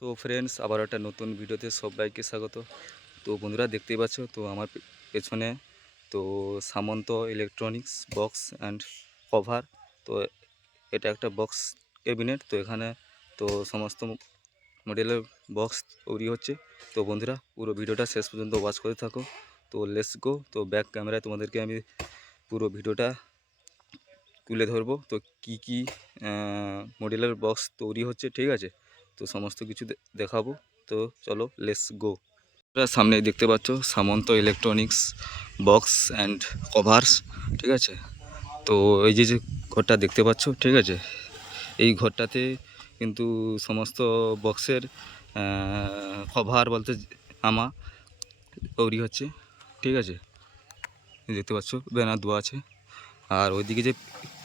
তো ফ্রেন্ডস আবার একটা নতুন ভিডিওতে সবাইকে স্বাগত। তো বন্ধুরা, দেখতেই পাচ্ছ, তো আমার পেছনে, তো Samanta electronics box and cover তো এটা একটা বক্স ক্যাবিনেট তো এখানে, তো সমস্ত মডেলের বক্স তৈরি হচ্ছে। তো বন্ধুরা, পুরো ভিডিওটা শেষ পর্যন্ত ওয়াচ করে থাকো। তো লেটস গো তো ব্যাক ক্যামেরায় তোমাদেরকে আমি পুরো ভিডিওটা তুলে ধরবো। তো কি কি মডেলের বক্স তৈরি হচ্ছে, ঠিক আছে? তো সমস্ত কিছু দেখাবো। তো চলো লেটস গো সামনে দেখতে পাচ্ছ Samanta electronics box and covers ঠিক আছে? তো এই যে যে ঘরটা দেখতে পাচ্ছ, ঠিক আছে? এই ঘরটাতে কিন্তু সমস্ত বক্সের কভার বলতে আমা তৈরি হচ্ছে, ঠিক আছে? দেখতে পাচ্ছ, ব্যানার দেওয়া আছে। আর ওইদিকে যে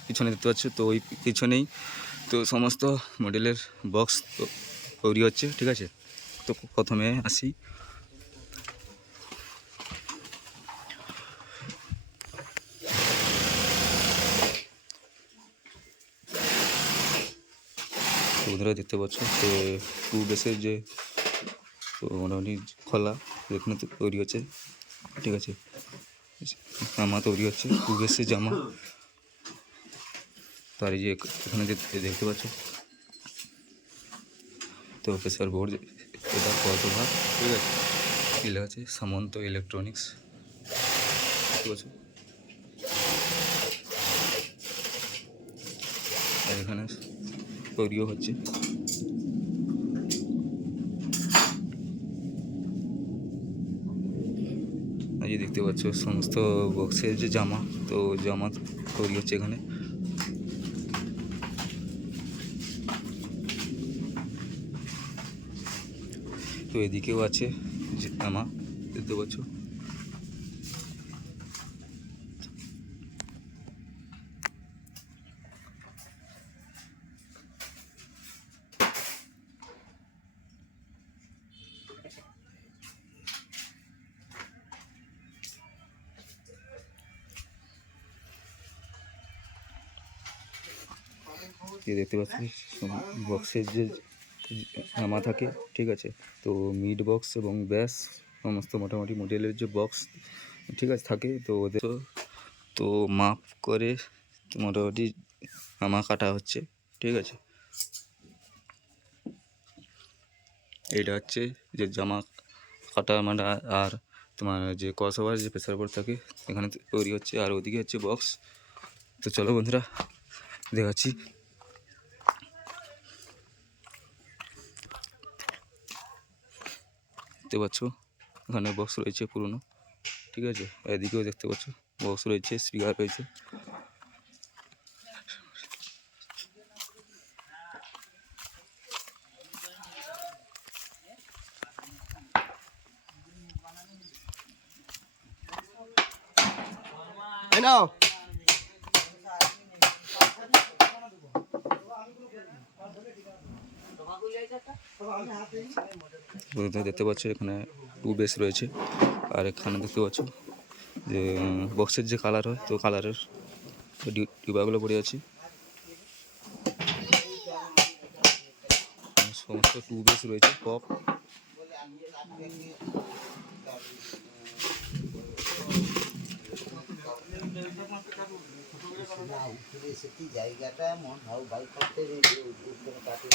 পিছনে দেখতে পাচ্ছ, তো ওই পিছনেই তো সমস্ত মডেলের বক্স তৈরি হচ্ছে, ঠিক আছে? তো প্রথমে আসি। বন্ধুরা, দেখতে পাচ্ছ, তো টু বেসের যে মোটামুটি খোলা, এখানে তৈরি হচ্ছে, ঠিক আছে? জামা তৈরি হচ্ছে, টু বেসের জামা। তার যে এখানে দেখতে পাচ্ছ তো প্রেসার বোর্ড এটা কত ভাগ? ঠিক আছে। লেখা আছে? সামন্ত ইলেকট্রনিক্স। ঠিক আছে আর এখানে তৈরিও হচ্ছে। যে দেখতে পাচ্ছ, সমস্ত বক্সের যে জামা, তো জামা তৈরি হচ্ছে এখানে। তো এদিকেও আছে যে জামা দেখতে পাচ্ছ? দেখতে পাচ্ছি বক্সের যে জামা থাকে, ঠিক আছে? তো মিড বক্স এবং ব্যাস, সমস্ত মোটামুটি মডেলের যে বক্স ঠিক আছে, থাকে। তো ওদের তো- মাপ করে মোটামুটি জামা কাটা হচ্ছে, ঠিক আছে? এটা হচ্ছে যে জামা কাটা মানে আর তোমার যে কসওভার যে প্রেসার বোর্ড থাকে, এখানে তৈরি হচ্ছে। আর ওদিকে হচ্ছে বক্স তো চলো বন্ধুরা, দেখাচ্ছি। দেখতে পাচ্ছ। এখানে বক্স রয়েছে পুরনো, ঠিক আছে? এদিকেও দেখতে পাচ্ছ বক্স রয়েছে স্পিকার রয়েছে। এই নাও। দেখতে পাচ্ছ, এখানে টু বেস রয়েছে। আর এখানে দেখতে পাচ্ছ যে বক্সের যে কালার হয়, তো কালারের ডিবাগুলো পড়ে আছে। সমস্ত টু বেস রয়েছে পপ জায়গাটা মন হাউ বাইক করতে উদ্যোগ কাটে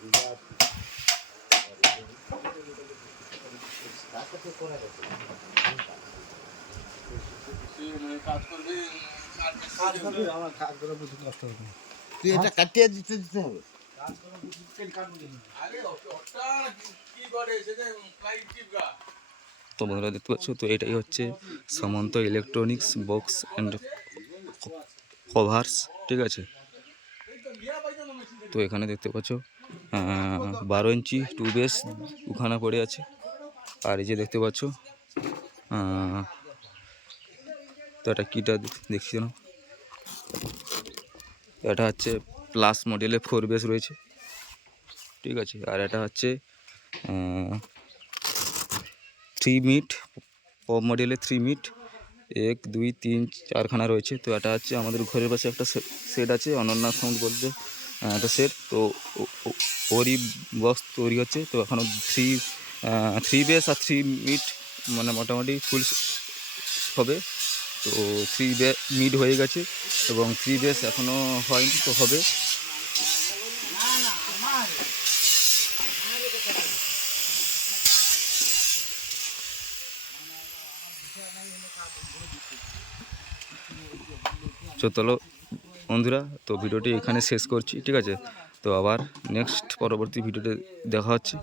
বিরাট কাকে করা গেছে তুই এটা কাটিয়ে দিতে দিতে হবে। তো বন্ধুরা দেখতে পাচ্ছ, তো এটাই হচ্ছে Samanta electronics box and covers ঠিক আছে? তো এখানে দেখতে পাচ্ছ বারো ইঞ্চি টু বেস ওখানে পড়ে আছে। আর এই যে দেখতে পাচ্ছ তো এটা কীটা দেখছি না। এটা হচ্ছে প্লাস মডেলে ফোর বেস রয়েছে, ঠিক আছে? আর এটা হচ্ছে থ্রি মিট পপ মডেলে থ্রি মিট এক, দুই, তিন, চারখানা রয়েছে। তো এটা হচ্ছে আমাদের ঘরের পাশে একটা সেট আছে, অনন্যা সাউন্ড বলতে একটা সেট তো ওরই বক্স তৈরি হচ্ছে। তো এখনও থ্রি থ্রি বেস আর থ্রি মিট মানে মোটামুটি ফুল হবে। তো থ্রি বে মিড হয়ে গেছে এবং থ্রি বেস এখনও হয়নি, তো হবে। চলো বন্ধুরা, তো ভিডিওটি এখানে শেষ করছি, ঠিক আছে? তো আবার নেক্সট পরবর্তী ভিডিওতে দেখা হচ্ছে।